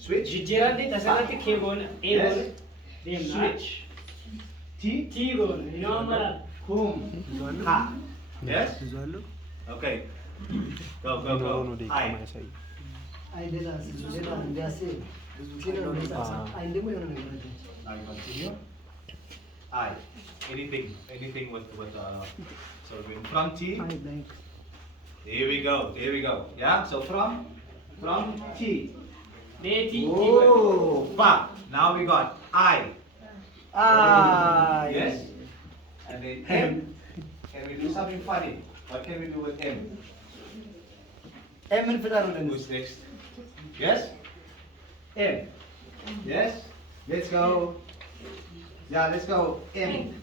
Switch. Jijjiirratti tasarratti kee goona. A Yes. goona. Deemna. Switch. T. T goona. Yoo amma Whom. Ha. Yes. Okay. Go, go, go. I. I continue. I. Anything with so from T. Here we go. Here we go. Yeah. So from T. B T. Oh, pa. Now we got I. Yes. And then M. Can we do something funny? What can we do with M? Who's next? Yes? M. Yes? Let's go. Yeah, let's go. M.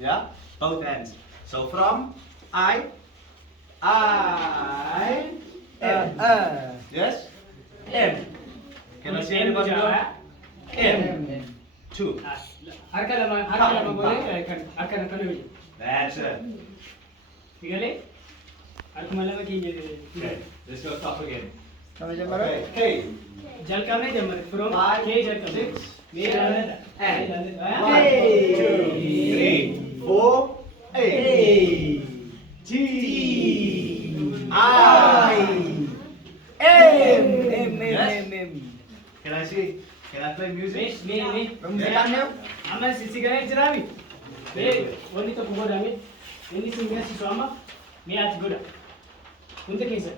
Yeah? Both hands. So from I. M. Yes? M. Can I see anybody go? M. Two. Harka lama goone akka kana. That's it. Figalee. Harkuma lama keenya. Okay. Let's go top again. Kami jam Okay. K. Jalqabnee jammare. From Five, kee jalqabne. 6, Mee 7, jaalladha. 1, 2, 3, 4, 8. T. I. M. Yes? Can I see? Can I play music? Mee. Rumbukannya? Amma sigaret jiraami. Mee wanni tokko godhame. Inni si mi'eessisu amma mee ati godha. Hunda keessa.